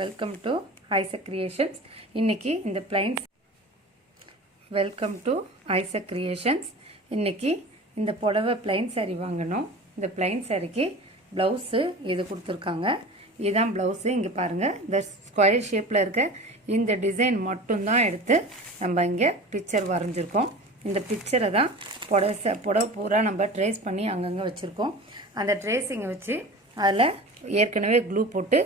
Welcome to Isaac creations. இன்றைக்கி இந்த plains welcome to Isaac creations. இன்றைக்கி இந்த புடவை பிளைன் சாரி வாங்கணும். இந்த பிளைன் சாரிக்கு ப்ளவுஸு இது கொடுத்துருக்காங்க. இதுதான் ப்ளவுஸு. இங்கே பாருங்கள், இந்த ஸ்கொயர் ஷேப்பில் இருக்க இந்த டிசைன் மட்டும்தான் எடுத்து நம்ம இங்கே பிக்சர் வரைஞ்சிருக்கோம். இந்த பிக்சரை தான் புடவை பூரா நம்ம ட்ரேஸ் பண்ணி அங்கங்கே வச்சுருக்கோம். அந்த ட்ரேஸிங்கை வச்சு அதில் ஏற்கனவே க்ளூ போட்டு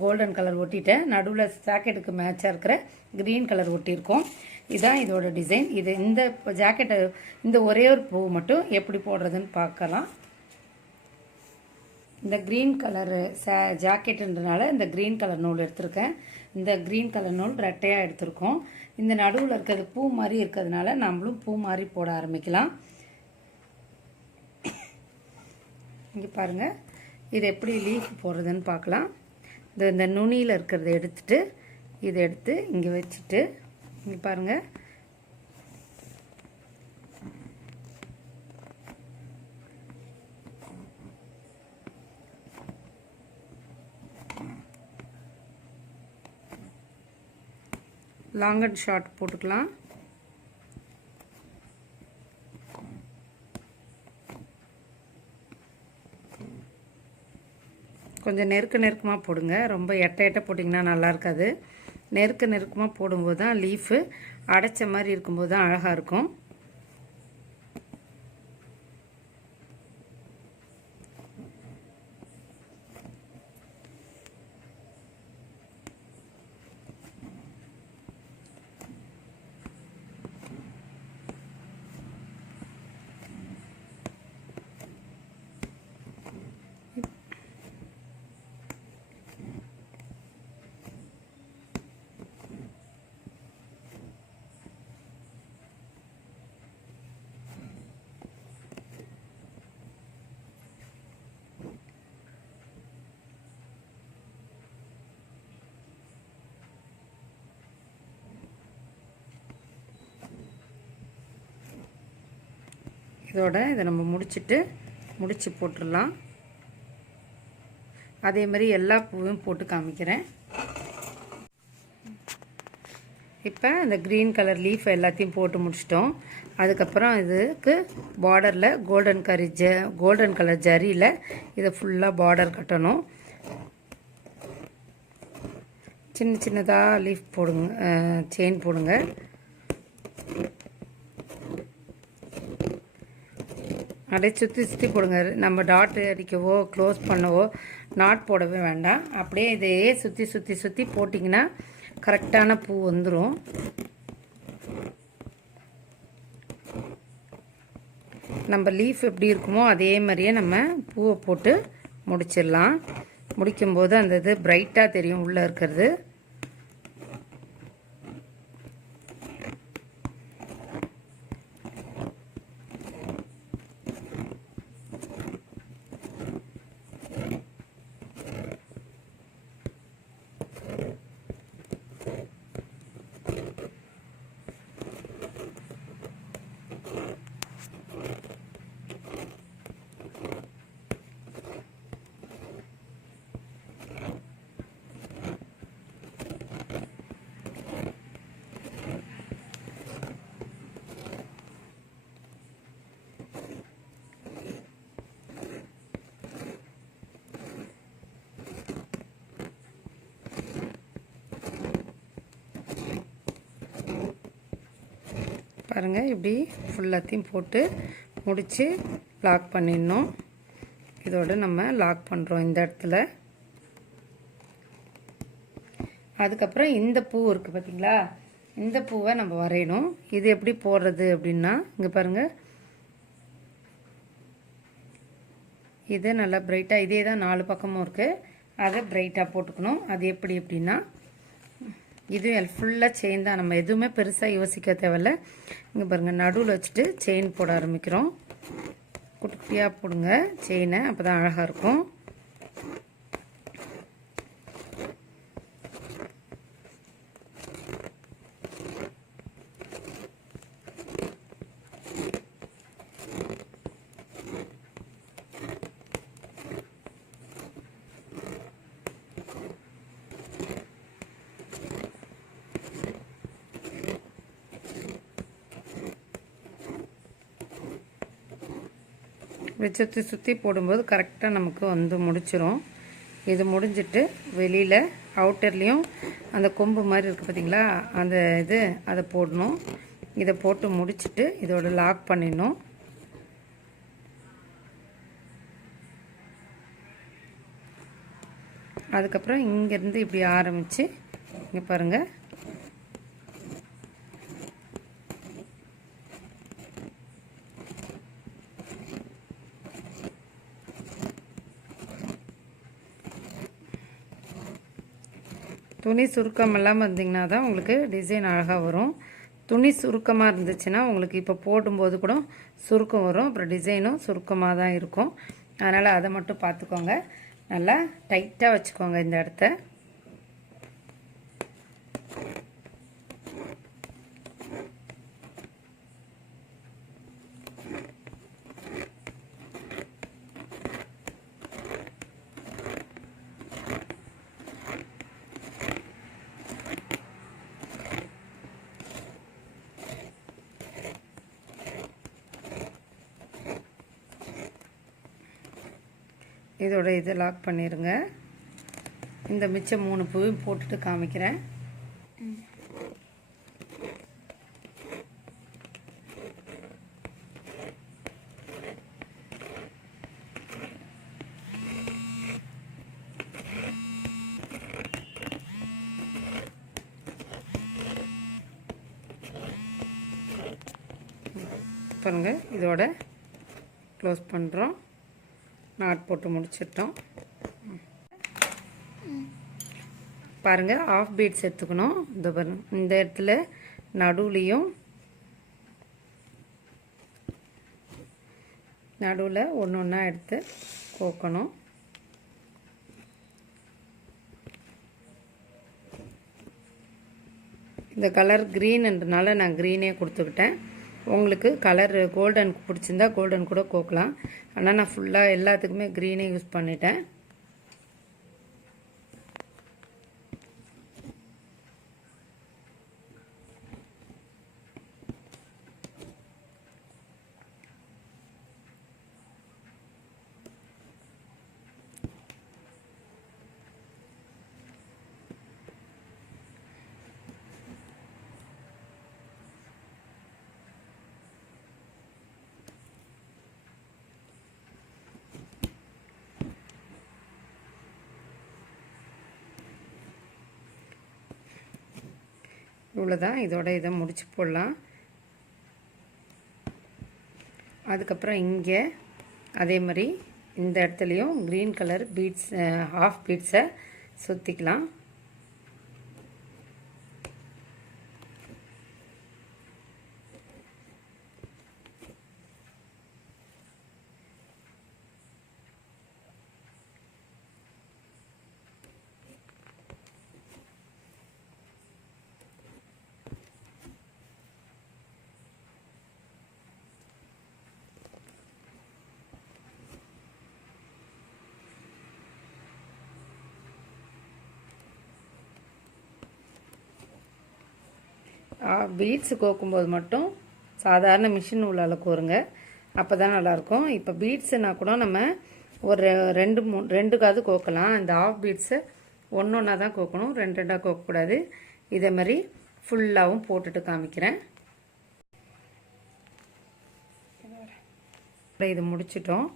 கோல்டன் கலர் ஒட்டிட்டேன். நடுவில் ஜாக்கெட்டுக்கு மேட்சாக இருக்கிற க்ரீன் கலர் ஒட்டியிருக்கோம். இதுதான் இதோட டிசைன். இது இந்த ஜாக்கெட்டை இந்த ஒரே ஒரு பூ மட்டும் எப்படி போடுறதுன்னு பார்க்கலாம். இந்த க்ரீன் கலரு ஜாக்கெட்டுன்றனால இந்த க்ரீன் கலர் நூல் எடுத்திருக்கேன். இந்த க்ரீன் கலர் நூல் ரெட்டையாக எடுத்திருக்கோம். இந்த நடுவில் இருக்கிறது பூ மாதிரி இருக்கிறதுனால நம்மளும் பூ மாதிரி போட ஆரம்பிக்கலாம். இங்கே பாருங்கள், இது எப்படி லீஃப் போடுறதுன்னு பார்க்கலாம். இந்த நுனியில் இருக்கிறத எடுத்துட்டு இதை எடுத்து இங்கே வச்சுட்டு இங்கே பாருங்கள், லாங் அண்ட் ஷார்ட் போட்டுக்கலாம். கொஞ்சம் நெருக்கமாக போடுங்க. ரொம்ப எட்ட போட்டிங்கன்னா நல்லா இருக்காது. நெருக்கமாக போடும்போது தான் லீஃபு அடைச்ச மாதிரி இருக்கும்போது தான் அழகாக இருக்கும். இதோட இதை நம்ம முடிச்சு போட்டுடலாம். அதே மாதிரி எல்லா பூவையும் போட்டு காமிக்கிறேன். இப்போ இந்த க்ரீன் கலர் லீஃப் எல்லாத்தையும் போட்டு முடிச்சிட்டோம். அதுக்கப்புறம் இதுக்கு பார்டரில் கோல்டன் கலர் ஜரியில் இதை ஃபுல்லாக பார்டர் கட்டணும். சின்னதாக லீஃப் போடுங்க, செயின் போடுங்க. அப்படியே சுற்றி போடுங்க. நம்ம டாட் அடிக்கவோ க்ளோஸ் பண்ணவோ நாட் போடவே வேண்டாம். அப்படியே இதையே சுற்றி போட்டிங்கன்னா கரெக்டான பூ வந்துடும். நம்ம லீஃப் எப்படி இருக்குமோ அதே மாதிரியே நம்ம பூவை போட்டு முடிச்சிடலாம். முடிக்கும்போது அந்த இது பிரைட்டாக தெரியும் உள்ளே இருக்கிறது. பாருங்கள், இப்படி ஃபுல்லாத்தையும் போட்டு முடித்து லாக் பண்ணிடணும். இதோடு நம்ம லாக் பண்ணுறோம் இந்த இடத்துல. அதுக்கப்புறம் இந்த பூ இருக்குது பார்த்தீங்களா, இந்த பூவை நம்ம வரையணும். இது எப்படி போடுறது அப்படின்னா, இங்கே பாருங்கள், இது நல்லா பிரைட்டாக இதே தான் 4 பக்கமும் இருக்குது. அதை பிரைட்டாக போட்டுக்கணும். அது எப்படி அப்படின்னா, இது ஃபுல்லாக செயின் தான். நம்ம எதுவுமே பெருசாக யோசிக்க தேவையில்ல. இங்கே பாருங்கள், நடுவில் வச்சுட்டு செயின் போட ஆரம்பிக்கிறோம். குட்டி குட்டியாக போடுங்க செயினை, அப்போ தான் அழகாக இருக்கும். இப்படி சுற்றி போடும்போது கரெக்டாக நமக்கு வந்து முடிச்சிரும். இது முடிஞ்சிட்டு வெளியில் அவுட்டர்லேயும் அந்த கொம்பு மாதிரி இருக்குது பார்த்திங்களா, அந்த அதை போடணும். இதை போட்டு முடிச்சுட்டு இதோட லாக் பண்ணிடணும். அதுக்கப்புறம் இங்கேருந்து இப்படி ஆரம்பித்து இங்கே பாருங்கள், துணி சுருக்கம் இல்லாமல் இருந்திங்கன்னா தான் உங்களுக்கு டிசைன் அழகாக வரும். துணி சுருக்கமாக இருந்துச்சுன்னா உங்களுக்கு இப்போ போடும்போது கூட சுருக்கம் வரும், அப்புறம் டிசைனும் சுருக்கமாக தான் இருக்கும். அதனால் அதை மட்டும் பார்த்துக்கோங்க. நல்லா டைட்டாக வச்சுக்கோங்க இந்த இடத்த. இதோட இதை லாக் பண்ணிடுங்க. இந்த மிச்சம் 3 பூவையும் போட்டுட்டு காமிக்கிறேன். பாருங்க, இதோட க்ளோஸ் பண்ணுறோம். நாட் போட்டு முடிச்சிட்டோம். பாருங்கள், ஆஃப் பீட்ஸ் எடுத்துக்கணும். இந்த பாருங்க, இந்த இடத்துல நடுவில் ஒன்று ஒன்றா எடுத்து கோக்கணும். இந்த கலர் க்ரீன்ன்றனால நான் க்ரீனே கொடுத்துக்கிட்டேன். உங்களுக்கு கலர் கோல்டன் பிடிச்சிருந்தா கோல்டன் கூட கோக்கலாம். ஆனால் நான் ஃபுல்லாக எல்லாத்துக்குமே க்ரீனே யூஸ் பண்ணிட்டேன். இவ்வளோதான். இதோட இதை முடிச்சு போடலாம். அதுக்கப்புறம் இங்கே அதே மாதிரி இந்த இடத்துலையும் க்ரீன் கலர் பீட்ஸ், ஹாஃப் பீட்ஸை சுற்றிக்கலாம். பீட்ஸு கோக்கும்போது மட்டும் சாதாரண மிஷின் உள்ளால் கோருங்க, அப்போ தான் நல்லாயிருக்கும். இப்போ பீட்ஸுனா கூட நம்ம ஒரு 2 கோக்கலாம். இந்த ஆஃப் பீட்ஸை ஒன்றா தான் கோக்கணும், 2 கோக்கக்கூடாது. இதே மாதிரி ஃபுல்லாகவும் போட்டுட்டு காமிக்கிறேன். இது முடிச்சிட்டோம்.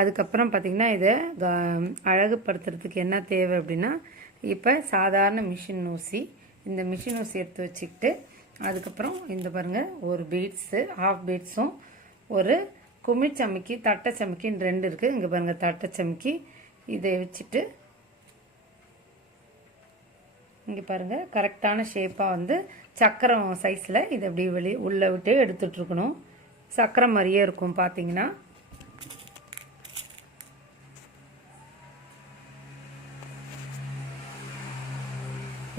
அதுக்கப்புறம் பார்த்திங்கன்னா இதை அழகுபடுத்துறதுக்கு என்ன தேவை அப்படின்னா, இப்போ சாதாரண மிஷின் ஊசி, இந்த மிஷின் ஊசி எடுத்து வச்சுக்கிட்டு அதுக்கப்புறம் இந்த பாருங்கள், ஒரு பீட்ஸு, ஹாஃப் பீட்ஸும் ஒரு குமிச்சமைக்கி தட்டைச்சமைக்கின்னு 2 இருக்குது. இங்கே பாருங்கள், தட்டைச்சமைக்கி இதை வச்சுட்டு இங்கே பாருங்கள் கரெக்டான ஷேப்பாக வந்து சக்கரம் சைஸில் இதை அப்படி உள்ளே விட்டு எடுத்துட்ருக்கணும். சக்கரம் மாதிரியே இருக்கும் பார்த்தீங்கன்னா.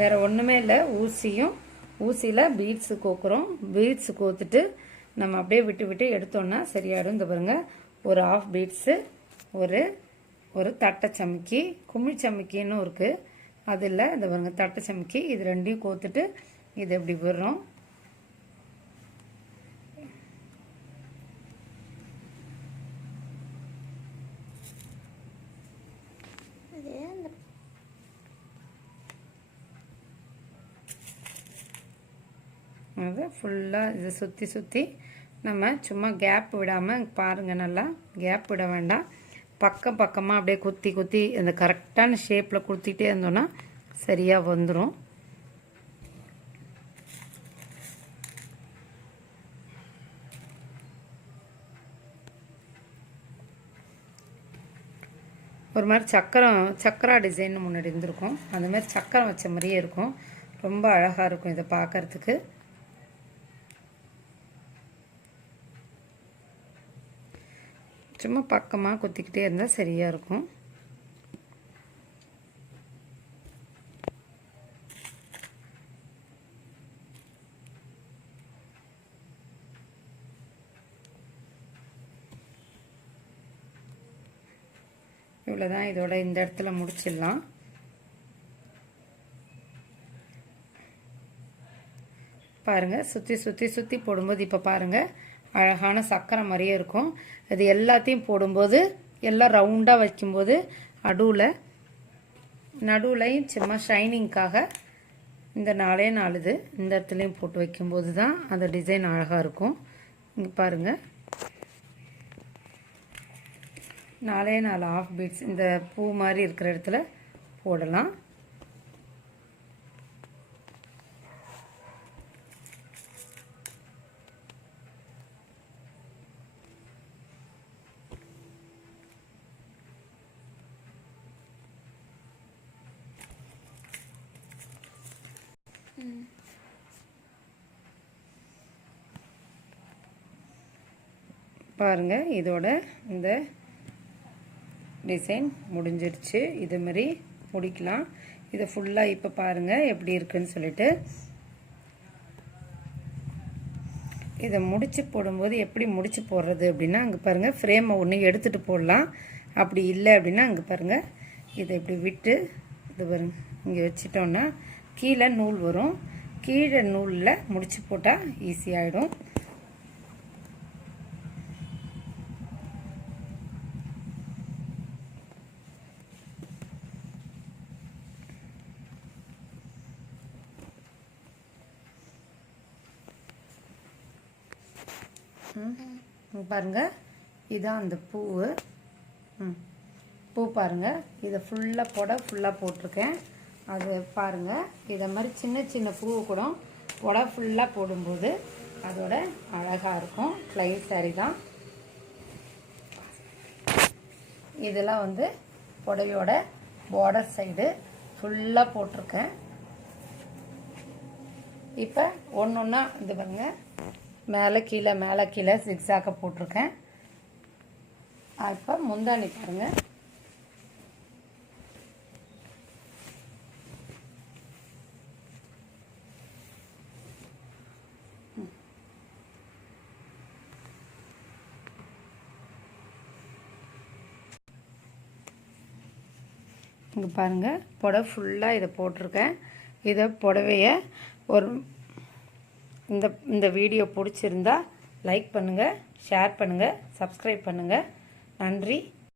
வேறு ஒன்றுமே இல்லை, ஊசியில் பீட்ஸு கோக்குறோம். பீட்ஸு கோத்துட்டு நம்ம அப்படியே விட்டு எடுத்தோன்னா சரியாயிடும். இந்த பாருங்கள், ஒரு ஆஃப் பீட்ஸு, ஒரு தட்டை சமைக்கி, குமிழ் சமைக்கின்னு இருக்குது, அது இல்லை. இந்த பாருங்கள், தட்டை சமைக்கி, இது 2 கோத்துட்டு இது எப்படி விடுறோம். அது ஃபுல்லாக இதை சுற்றி சுற்றி நம்ம சும்மா கேப் விடாமல் பாருங்கள், நல்லா கேப் விட வேண்டாம். பக்கம் பக்கமாக அப்படியே குத்தி குத்தி அந்த கரெக்டான ஷேப்பில் குத்திட்டே இருந்தோன்னா சரியாக வந்துடும். ஒரு மாதிரி சக்கரா டிசைன் முன்னாடி இருந்திருக்கும், அந்த மாதிரி சக்கரம் வச்ச மாதிரியே இருக்கும். ரொம்ப அழகாக இருக்கும் இதை பார்க்கறதுக்கு. சும்மா பக்கமாக குத்திக்கிட்டே இருந்தால் சரியாக இருக்கும். இவ்வளோதான், இதோட இந்த இடத்துல முடிச்சிடலாம். பாருங்கள், சுற்றி சுற்றி சுற்றி போடும்போது இப்போ பாருங்கள் அழகான சக்கரை மாதிரியே இருக்கும். இது எல்லாத்தையும் போடும்போது எல்லாம் ரவுண்டாக வைக்கும்போது நடுவுலையும் சும்மா ஷைனிங்காக இந்த 4 இது இந்த இடத்துலையும் போட்டு வைக்கும்போது தான் அந்த டிசைன் அழகாக இருக்கும். இங்கே பாருங்கள், 4 ஆஃப் பீட்ஸ் இந்த பூ மாதிரி இருக்கிற இடத்துல போடலாம். பாருங்க, இதோட இந்த டிசைன் முடிஞ்சிருச்சு. இது மாதிரி முடிக்கலாம். இதை ஃபுல்லாக இப்போ பாருங்கள் எப்படி இருக்குன்னு சொல்லிட்டு. இதை முடிச்சு போடும்போது எப்படி முடிச்சு போடுறது அப்படின்னா, அங்கே பாருங்கள் ஃப்ரேமை ஒன்று எடுத்துகிட்டு போடலாம். அப்படி இல்லை அப்படின்னா அங்கே பாருங்கள் இதை இப்படி விட்டு இது பாருங்க இங்கே வச்சிட்டோன்னா கீழே நூல் வரும். கீழே நூலில் முடிச்சு போட்டால் ஈஸியாகிடும். பாருங்கள், இதுதான் அந்த பூவு. பூ பாருங்கள், இதை ஃபுல்லாக போட்டிருக்கேன். அது பாருங்கள், இதை மாதிரி சின்ன சின்ன பூவு கூட ஃபுல்லாக போடும்போது அதோட அழகாக இருக்கும். ப்ளைன் saree தான் இதெல்லாம். வந்து புடவையோட பார்டர் சைடு ஃபுல்லாக போட்டிருக்கேன். இப்போ ஒன்று ஒன்றா இது பாருங்க, மேலே கீழே ஜிக்ஸாக போட்டிருக்கேன். இப்போ முந்தானி பாருங்கள், இங்கே பாருங்கள் புடவை ஃபுல்லாக இதை போட்டிருக்கேன். இதை புடவைய ஒரு இந்த வீடியோ பிடிச்சிருந்தா லைக் பண்ணுங்கள், ஷேர் பண்ணுங்கள், சப்ஸ்கிரைப் பண்ணுங்கள். நன்றி.